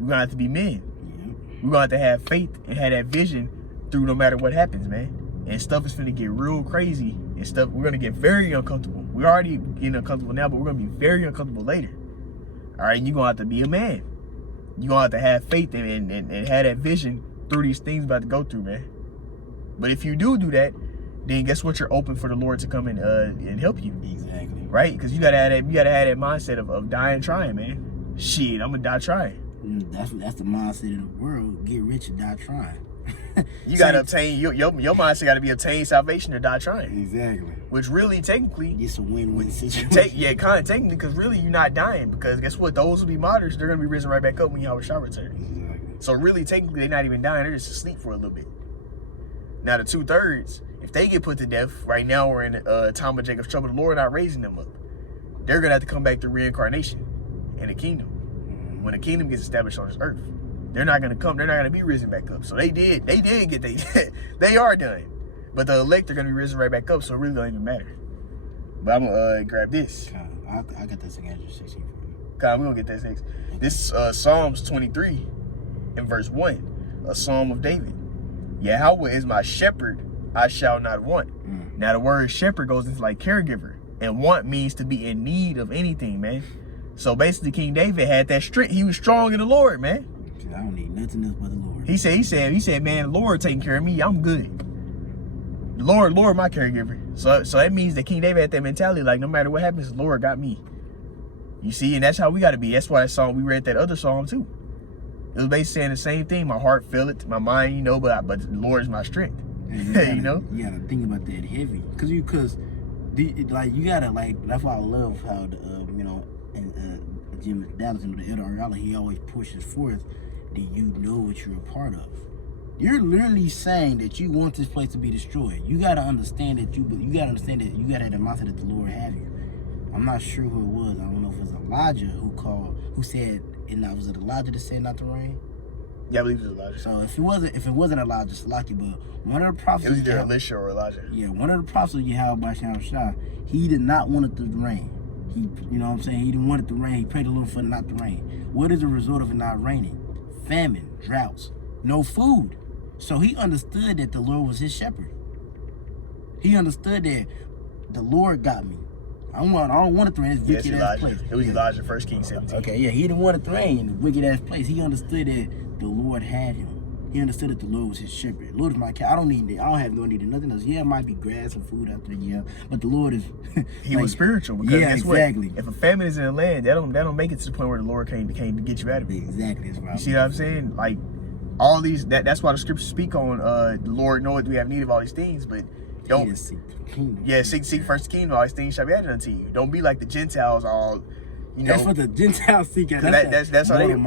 We're gonna have to be men. Yeah. We're gonna have to have faith and have that vision through no matter what happens, man. And stuff is gonna get real crazy and stuff. We're gonna get very uncomfortable. We're already getting uncomfortable now, but we're gonna be very uncomfortable later. All right, you're gonna have to be a man. You're gonna have to have faith and have that vision through these things about to go through, man. But if you do that, then guess what? You're open for the Lord to come and help you. Exactly. Right? Because you gotta have that mindset of dying trying, man. Shit, I'm gonna die trying. That's the mindset of the world. Get rich and die trying. You gotta obtain your mindset gotta be obtain salvation or die trying. Exactly. Which really technically it's a win-win situation. kind of technically, because really you're not dying, because guess what? Those who be martyrs, they're gonna be risen right back up when Yahweh Shah returns. Exactly. So really technically they're not even dying, they're just asleep for a little bit. Now the 2/3, if they get put to death, right now we're in a time of Jacob's trouble, the Lord not raising them up. They're gonna have to come back to reincarnation in the kingdom. When the kingdom gets established on this earth, they're not gonna be risen back up. So they did get they are done. But the elect are gonna be risen right back up, so it really don't even matter. But I'm gonna grab this. I got that second 16 for you. God, we're gonna get that next. This Psalms 23 and verse 1, a psalm of David. Yahweh is my shepherd, I shall not want. Now the word shepherd goes into like caregiver, and want means to be in need of anything, man. So basically King David had that strength. He was strong in the Lord, man. I don't need nothing else but the Lord. He said, man, the Lord taking care of me, I'm good. The Lord, my caregiver. So that means that King David had that mentality, like no matter what happens, the Lord got me. You see, and that's how we gotta be. That's why that song, we read that other psalm too. It was basically saying the same thing. My heart feel it, my mind, but the Lord is my strength. You gotta think about that heavy, because you gotta that's why I love how Jim Dallas and the Elder Ariella, he always pushes forth. Do you know what you're a part of? You're literally saying that you want this place to be destroyed. You gotta understand that you gotta have the mindset that the Lord have you. I'm not sure who it was. I don't know if it was Elijah who said, was it Elijah that said not to rain? Yeah, I believe it was Elijah. So if it wasn't Elijah, it's lucky, but one of the prophets. It was either Elisha or Elijah. Yeah, one of the prophets of Yahweh Shah, he did not want it to rain. He didn't want it to rain. He prayed a little for it not to rain. What is the result of it not raining? Famine, droughts, no food. So he understood that the Lord was his shepherd. He understood that the Lord got me. I don't want it to rain in this wicked ass place. It was Elijah, 1 Kings 17. Okay, yeah, he didn't want it to rain in the wicked ass place. He understood that the Lord had him. He understood that the Lord was his shepherd. Lord is my cat. I don't need nothing else. Yeah, it might be grass and food out there, yeah. But the Lord is he was spiritual, because exactly. What? If a famine is in the land, that don't make it to the point where the Lord came to get you out of it. Exactly. That's right. You see what I'm saying? Like all these that's why the scriptures speak on the Lord knoweth we have need of all these things, but don't seek first the kingdom, all these things shall be added unto you. Don't be like the Gentiles all that's what the Gentiles seek. That's how they're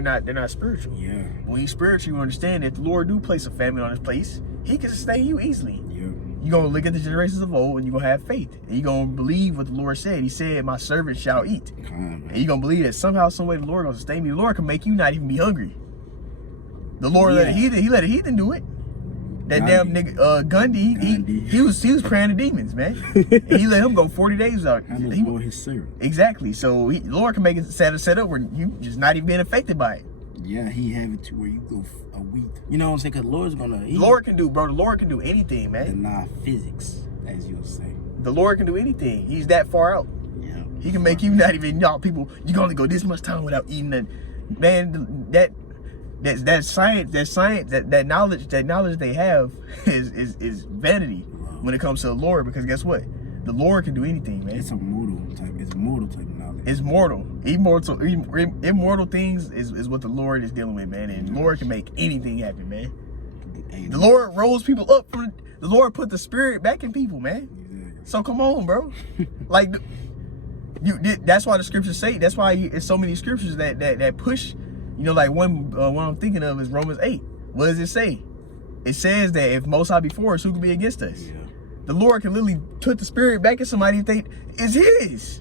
not spiritual. Yeah. When you spiritual, you understand that the Lord do place a famine on his place, he can sustain you easily. Yeah. You're going to look at the generations of old and you're going to have faith. And you're going to believe what the Lord said. He said, my servant shall eat. And you're going to believe that somehow, some way the Lord going to sustain me. The Lord can make you not even be hungry. The Lord let a heathen do it. That damn nigga, Gundy, he was praying to demons, man. And he let him go 40 days without. He was his servant. Exactly. So the Lord can make it set up where you just not even being affected by it. Yeah, he have it to where you go a week. You know what I'm saying? Because the Lord's gonna. The Lord can do anything, man. Deny physics, as you'll say. The Lord can do anything. He's that far out. Yeah. He can make you not even people. You can only go this much time without eating that. Man, that science, that knowledge they have is vanity when it comes to the Lord, because guess what? The Lord can do anything, man. It's mortal type of knowledge. It's mortal. Immortal things is what the Lord is dealing with, man. And the Lord can make anything happen, man. The Lord rose people up from the Lord put the spirit back in people, man. Exactly. So come on, bro. Like that's why the scriptures say. That's why it's so many scriptures that push. Like one I'm thinking of is Romans 8. What does it say? It says that if Most High be for us, who can be against us? Yeah. The Lord can literally put the spirit back in somebody if they is his.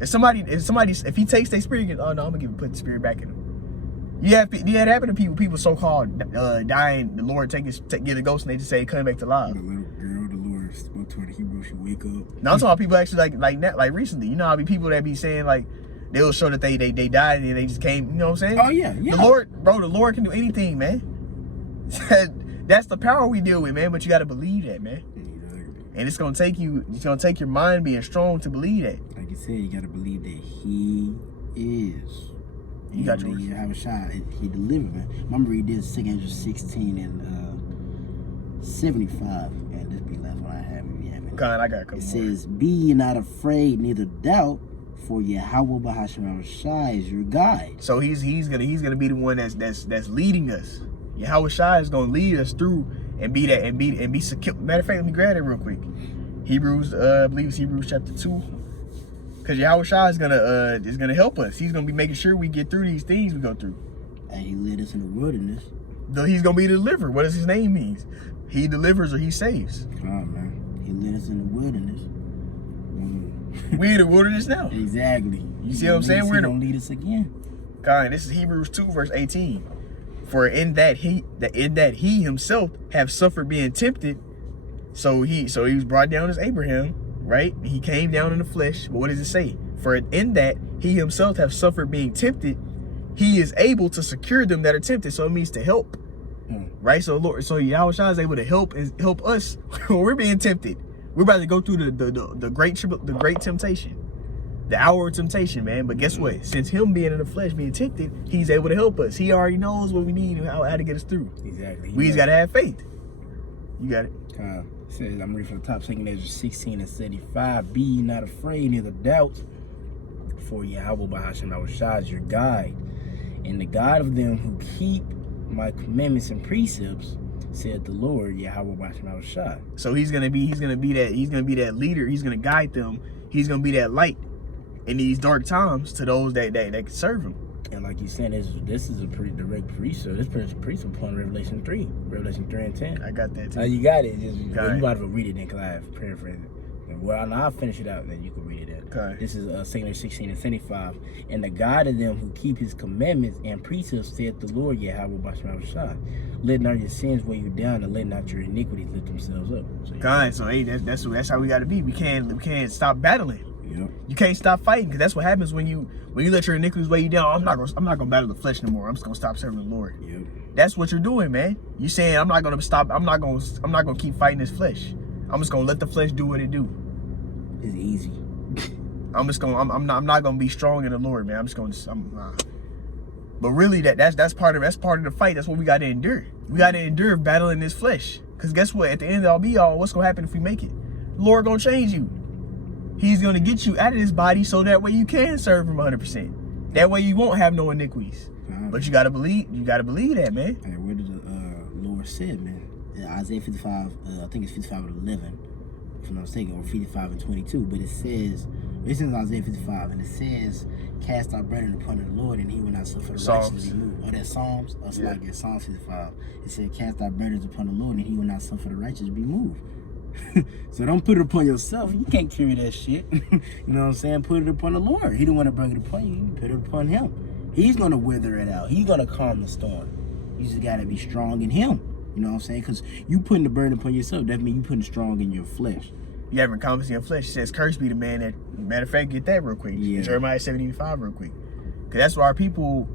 If he takes their spirit, oh no, I'm gonna put the spirit back in them. You had it happen to people so-called dying. The Lord get a ghost and they just say coming back to life. The little girl, the Lord spoke to her. The Hebrew, she wake up. Now I'm talking about people actually like recently. You know how be people that be saying like they'll show that they died and they just came. You know what I'm saying? Oh yeah. The Lord can do anything, man. That's the power we deal with, man. But you got to believe that, man. And it's gonna take your mind being strong to believe that. Like you said, you gotta believe that He is. You got yours. You have a shot. He delivered, man. Remember, He did 16 and 75, and this be the last one I have. God, I got a couple. It says, "Be ye not afraid, neither doubt, for Yahweh Bahasham Shai is your guide." So he's gonna be the one that's leading us. Yahweh Shai is gonna lead us through and be that and be secure. Matter of fact, let me grab that real quick. Hebrews, I believe it's Hebrews chapter 2. Because Yahweh Shai is gonna help us. He's gonna be making sure we get through these things we go through. And He led us in the wilderness. He's gonna be the deliverer. What does his name mean? He delivers or he saves. Come on, man. He led us in the wilderness. We in the wilderness now. Exactly. You see what I'm saying? We're gonna lead us again. God, this is Hebrews 2 verse 18. For in that he himself have suffered being tempted, so he was brought down as Abraham, right? He came down in the flesh. But what does it say? For in that he himself have suffered being tempted, he is able to secure them that are tempted. So it means to help, right? So Yahweh Shai is able to help us when we're being tempted. We're about to go through the great temptation, the hour of temptation, man. But guess what? Since him being in the flesh, being tempted, he's able to help us. He already knows what we need and how to get us through. Exactly. We just got to have faith. You got it. Says, I'm reading from the top, 2 Ezra 16 and 75. Be ye not afraid, neither doubt, for Yahweh Bahasham Shai is your guide, and the God of them who keep my commandments and precepts, said the Lord, Yahweh Bahasham Shai. So he's gonna be that leader. He's gonna guide them. He's gonna be that light in these dark times to those that can serve him. And like you said, this is a pretty direct precept. This precept upon Revelation 3 and 10. I got that too. You got it. You might as well read it then, because I have paraphrased it. Well, I'll finish it out, and then you can read it then. Okay. This is 2 Ezra 16 and 75. And the God of them who keep his commandments and precepts, saith the Lord, Yahweh Bahasham Shai. Let not your sins weigh you down, and let not your iniquities lift themselves up. So hey, that's how we got to be. We can't stop battling. Yep. You can't stop fighting, because that's what happens when you let your iniquities weigh you down. I'm not gonna battle the flesh no more. I'm just gonna stop serving the Lord. Yep. That's what you're doing, man. You saying I'm not gonna stop. I'm not gonna keep fighting this flesh. I'm just gonna let the flesh do what it do. It's easy. I'm not gonna be strong in the Lord, man. But really, that's part of the fight. That's what we got to endure. We got to endure battling this flesh. Because guess what? At the end of all be all, what's gonna happen if we make it? The Lord gonna change you. He's gonna get you out of this body so that way you can serve him 100%. That way you won't have no iniquities. But you gotta believe. You gotta believe that, man. Hey, what did the Lord said, man? Isaiah 55. I think it's 55 and 11, if I'm not mistaken, or 55 and 22. But it says, this is Isaiah 55, and it says, "Cast our burden upon the Lord, and He will not suffer the righteous to be moved." Oh, that's Psalms. That's like it's Psalms 55. It said, "Cast our burdens upon the Lord, and He will not suffer the righteous to be moved." So don't put it upon yourself. You can't carry that shit. You know what I'm saying? Put it upon the Lord. He don't want to bring it upon you. Put it upon Him. He's going to wither it out. He's going to calm the storm. You just got to be strong in Him. You know what I'm saying? Because you putting the burden upon yourself, that means you putting strong in your flesh. You having confidence in your flesh. It says, "Cursed be the man that." Matter of fact, get that real quick. Yeah. Jeremiah 75 real quick. Because that's what our people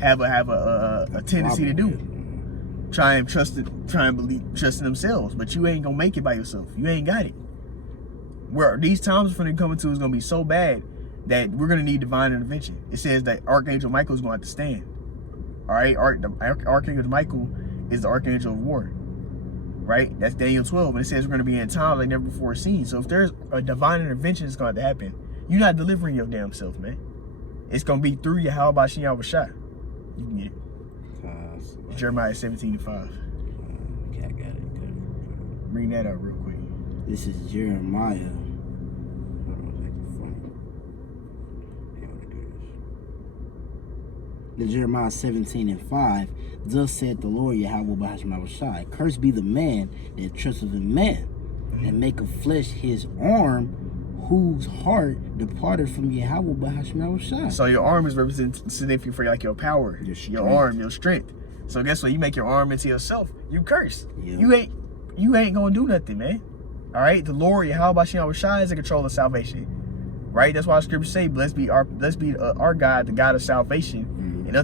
have a tendency to do. Try and trust in themselves, but you ain't gonna make it by yourself. You ain't got it. Where these times we're coming to is gonna be so bad that we're gonna need divine intervention. It says that Archangel Michael is gonna have to stand. All right, Archangel Michael is the Archangel of war. Right? That's Daniel 12, and it says we're gonna be in times like never before seen. So if there's a divine intervention that's gonna have to happen, you're not delivering your damn self, man. It's gonna be through Yahweh Bahasham Yahweh Shai. You can get it. Jeremiah 17:5. Okay, I got it. Bring that up real quick. This is Jeremiah. The Jeremiah 17:5. Thus said the Lord, Yahweh Bahasham Shai. Cursed be the man that trusteth in man, and maketh flesh his arm, whose heart departed from Yahweh Bahasham Shai. So your arm is representative for like your power, your arm, your strength. So guess what? You make your arm into yourself, you curse. Yep. You ain't gonna do nothing, man. All right, the Lord Yahweh Bahasham Shai is in control of salvation. right? That's why the scriptures say, blessed be our God, the God of salvation,